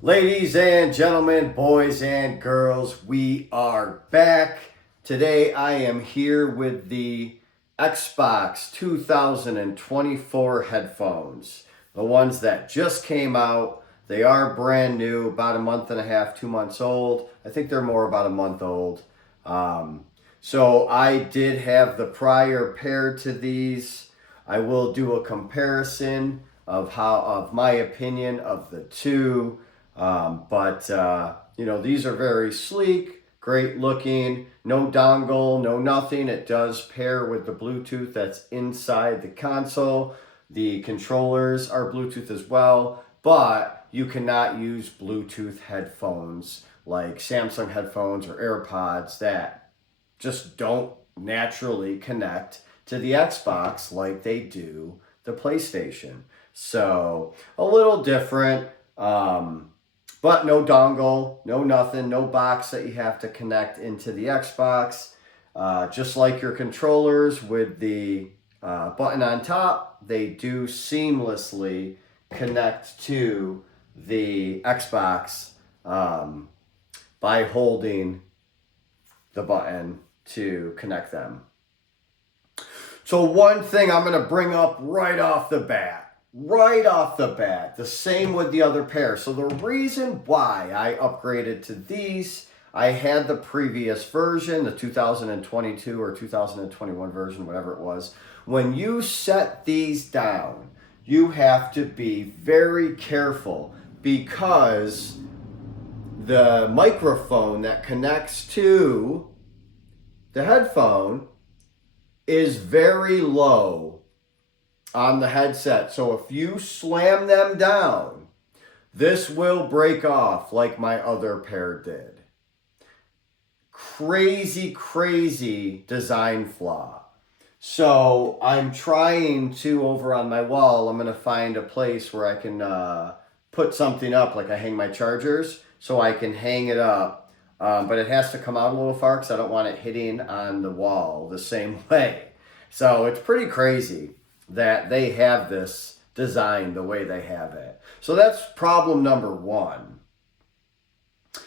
Ladies and gentlemen, boys and girls, we are back. Today I am here with the Xbox 2024 headphones, the ones that just came out. They are brand new, about a month and a half, 2 months old. I think they're more about a month old. Um, so I did have the prior pair to these. I will do a comparison of my opinion of the two. But these are very sleek, great looking, no dongle, no nothing. It does pair with the Bluetooth that's inside the console. The controllers are Bluetooth as well, but you cannot use Bluetooth headphones like Samsung headphones or AirPods that just don't naturally connect to the Xbox like they do the PlayStation. So a little different. But no dongle, no nothing, no box that you have to connect into the Xbox. Just like your controllers with the button on top, they do seamlessly connect to the Xbox by holding the button to connect them. So one thing I'm going to bring up right off the bat, the same with the other pair. So the reason why I upgraded to these, I had the previous version, the 2022 or 2021 version, whatever it was. When you set these down, you have to be very careful because the microphone that connects to the headphone is very low on the headset. So if you slam them down, this will break off like my other pair did. Crazy design flaw. So I'm trying to, over on my wall, I'm going to find a place where I can put something up, like I hang my chargers, so I can hang it up. But it has to come out a little far because I don't want it hitting on the wall the same way. So it's pretty crazy that they have this design the way they have it. So that's problem number one.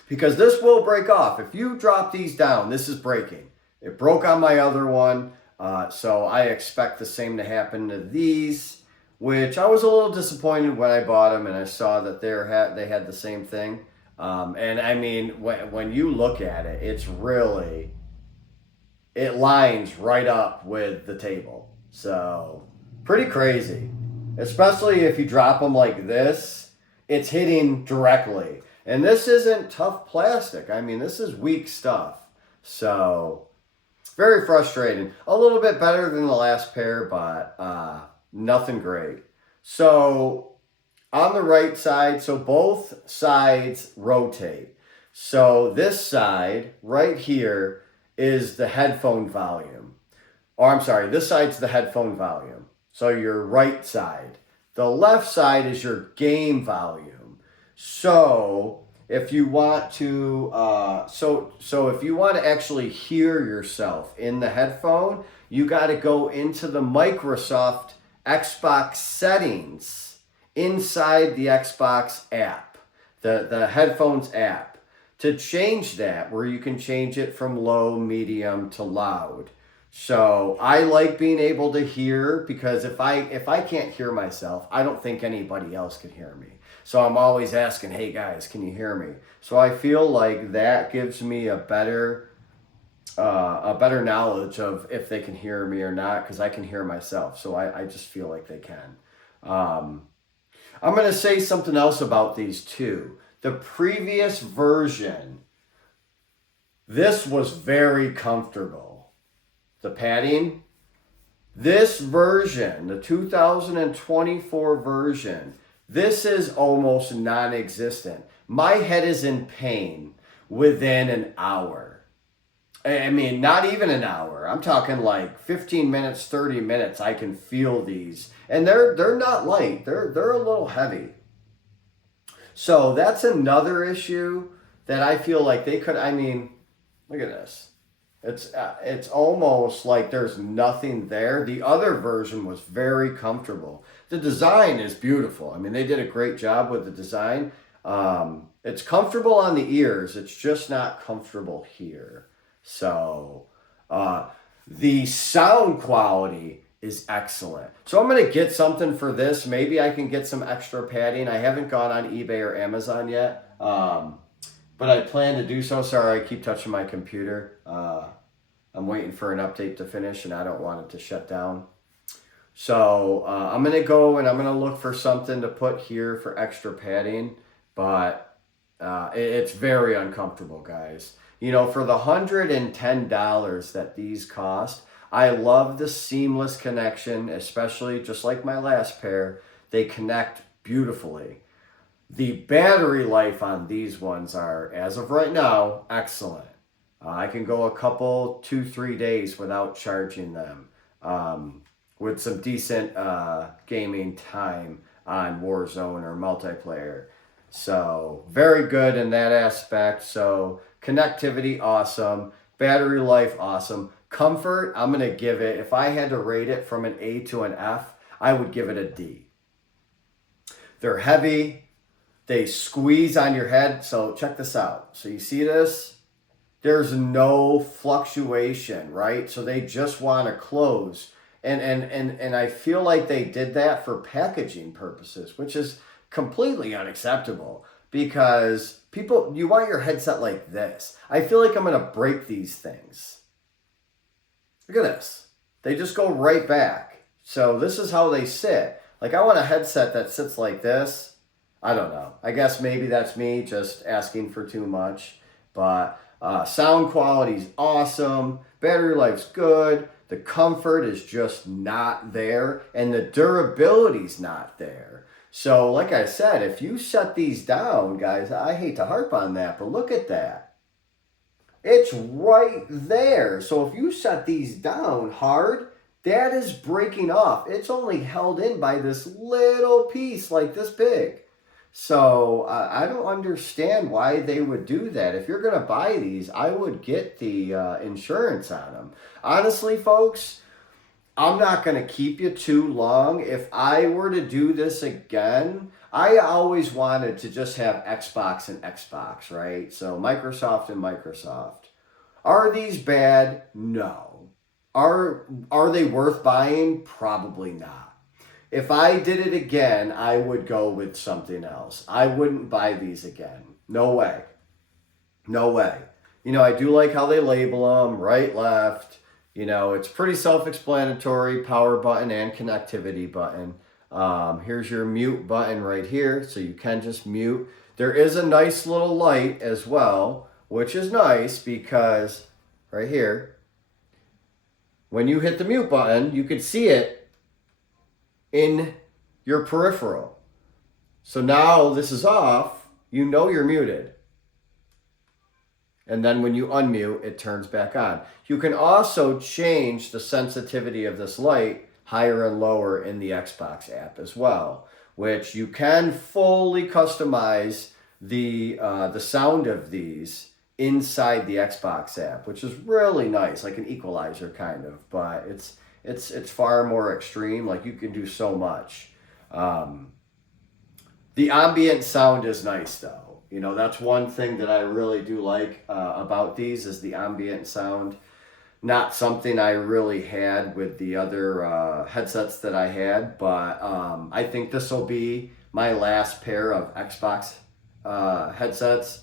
Because this will break off. If you drop these down, this is breaking. It broke on my other one. So I expect the same to happen to these, which I was a little disappointed when I bought them and I saw that they had the same thing. And I mean, when you look at it, it lines right up with the table. So pretty crazy, especially if you drop them like this, it's hitting directly. And this isn't tough plastic. I mean, this is weak stuff. So very frustrating. A little bit better than the last pair, but nothing great. So on the right side, so both sides rotate. So this side right here is the headphone volume. Or I'm sorry, this side's the headphone volume. So your right side. The left side is your game volume. So if you want to, if you want to actually hear yourself in the headphone, you got to go into the Microsoft Xbox settings inside the Xbox app, the headphones app, to change that, where you can change it from low, medium to loud. So I like being able to hear, because if I can't hear myself, I don't think anybody else can hear me. So I'm always asking, hey guys, can you hear me? So I feel like that gives me a better knowledge of if they can hear me or not, because I can hear myself. So I just feel like they can. I'm going to say something else about these two. The previous version, this was very comfortable. The padding. This version, the 2024 version, this is almost non-existent. My head is in pain within an hour. I mean, not even an hour. I'm talking like 15 minutes, 30 minutes. I can feel these. And they're not light. They're a little heavy. So that's another issue that I feel like they could, I mean, look at this. It's almost like there's nothing there. The other version was very comfortable. The design is beautiful. I mean, they did a great job with the design. It's comfortable on the ears. It's just not comfortable here. So the sound quality is excellent. So I'm going to get something for this. Maybe I can get some extra padding. I haven't gone on eBay or Amazon yet, but I plan to do so. Sorry, I keep touching my computer. I'm waiting for an update to finish, and I don't want it to shut down. So I'm going to go and I'm going to look for something to put here for extra padding, but it's very uncomfortable, guys. You know, for the $110 that these cost, I love the seamless connection, especially just like my last pair. They connect beautifully. The battery life on these ones are, as of right now, excellent. I can go a couple, 2, 3 days without charging them. With some decent gaming time on Warzone or multiplayer. So very good in that aspect. So connectivity, awesome. Battery life, awesome. Comfort, I'm going to give it, if I had to rate it from an A to an F, I would give it a D. They're heavy. They squeeze on your head. So check this out. So you see this? There's no fluctuation, right? So they just want to close. And I feel like they did that for packaging purposes, which is completely unacceptable because people, you want your headset like this. I feel like I'm going to break these things. Look at this. They just go right back. So this is how they sit. Like I want a headset that sits like this. I don't know. I guess maybe that's me just asking for too much. But sound quality is awesome. Battery life's good. The comfort is just not there, and the durability's not there. So, like I said, if you shut these down, guys, I hate to harp on that, but look at that. It's right there. So if you shut these down hard, that is breaking off. It's only held in by this little piece like this big. So I don't understand why they would do that. If you're going to buy these, I would get the insurance on them. Honestly, folks, I'm not going to keep you too long. If I were to do this again, I always wanted to just have Xbox and Xbox, right? So Microsoft and Microsoft. Are these bad? No. Are they worth buying? Probably not. If I did it again, I would go with something else. I wouldn't buy these again. No way. No way. You know, I do like how they label them, right, left. You know, it's pretty self-explanatory, power button and connectivity button. Here's your mute button right here, so you can just mute. There is a nice little light as well, which is nice because right here, when you hit the mute button, you can see it in your peripheral. So now this is off, you know you're muted. And then when you unmute, it turns back on. You can also change the sensitivity of this light higher and lower in the Xbox app as well, which you can fully customize the sound of these inside the Xbox app, which is really nice, like an equalizer kind of, but it's far more extreme. Like you can do so much. The ambient sound is nice though. You know, that's one thing that I really do like about these is the ambient sound. Not something I really had with the other headsets that I had, but I think this will be my last pair of Xbox headsets.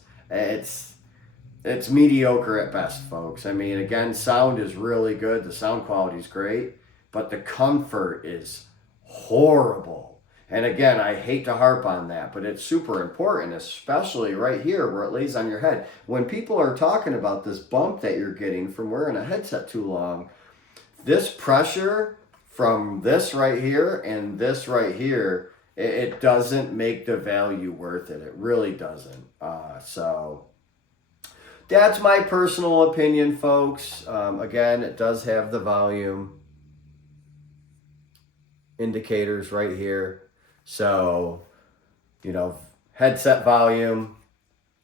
It's mediocre at best, folks. I mean, again, sound is really good. The sound quality is great, but the comfort is horrible. And again, I hate to harp on that, but it's super important, especially right here where it lays on your head. When people are talking about this bump that you're getting from wearing a headset too long, this pressure from this right here and this right here, it doesn't make the value worth it. It really doesn't. So that's my personal opinion, folks. Again, it does have the volume indicators right here. So, you know, headset volume,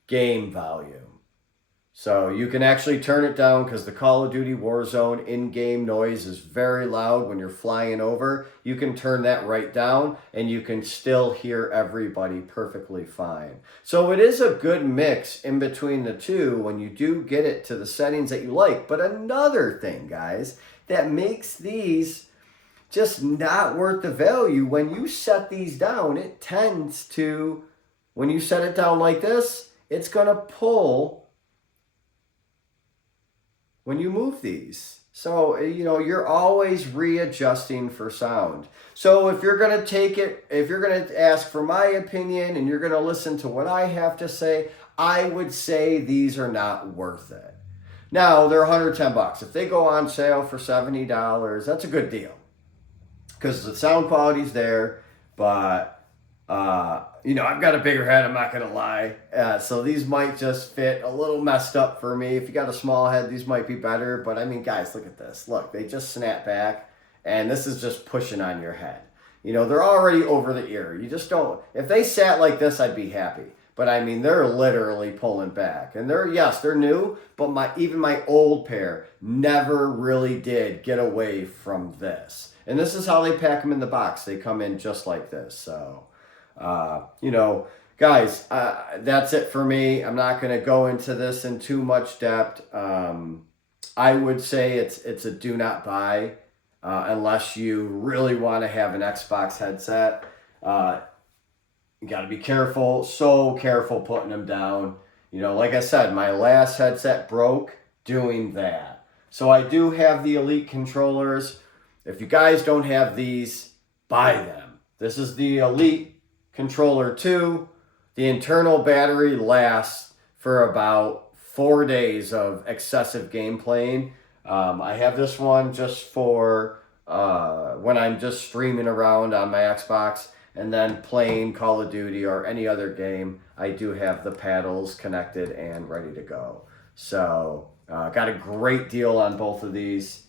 game volume. So you can actually turn it down because the Call of Duty Warzone in-game noise is very loud when you're flying over. You can turn that right down and you can still hear everybody perfectly fine. So it is a good mix in between the two when you do get it to the settings that you like. But another thing, guys, that makes these just not worth the value, when you set these down, it tends to, when you set it down like this, it's going to pull when you move these. So, you're always readjusting for sound. So if you're going to take it, if you're going to ask for my opinion and you're going to listen to what I have to say, I would say these are not worth it. Now, they're $110. If they go on sale for $70, that's a good deal because the sound quality's there, but I've got a bigger head, I'm not going to lie. So these might just fit a little messed up for me. If you got a small head, these might be better. But I mean, guys, look at this. Look, they just snap back. And this is just pushing on your head. They're already over the ear. You just don't. If they sat like this, I'd be happy. But I mean, they're literally pulling back. And they're new. But even my old pair never really did get away from this. And this is how they pack them in the box. They come in just like this. So... guys, that's it for me. I'm not going to go into this in too much depth. I would say it's a do not buy unless you really want to have an Xbox headset. You got to be careful, so careful putting them down. Like I said, my last headset broke doing that. So I do have the Elite controllers. If you guys don't have these, buy them. This is the Elite Controller 2. The internal battery lasts for about 4 days of excessive game playing. I have this one just for when I'm just streaming around on my Xbox and then playing Call of Duty or any other game. I do have the paddles connected and ready to go. So got a great deal on both of these.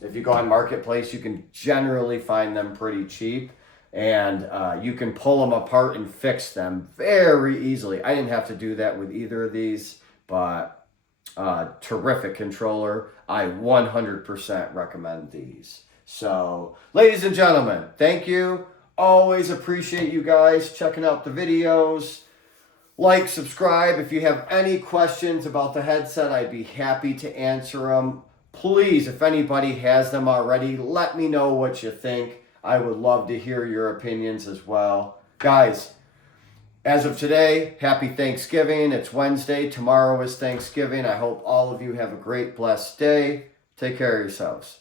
If you go on Marketplace, you can generally find them pretty cheap. And you can pull them apart and fix them very easily. I didn't have to do that with either of these, but terrific controller. I 100% recommend these. So, ladies and gentlemen, thank you. Always appreciate you guys checking out the videos. Like, subscribe. If you have any questions about the headset, I'd be happy to answer them. Please, if anybody has them already, let me know what you think. I would love to hear your opinions as well. Guys, as of today, happy Thanksgiving. It's Wednesday. Tomorrow is Thanksgiving. I hope all of you have a great, blessed day. Take care of yourselves.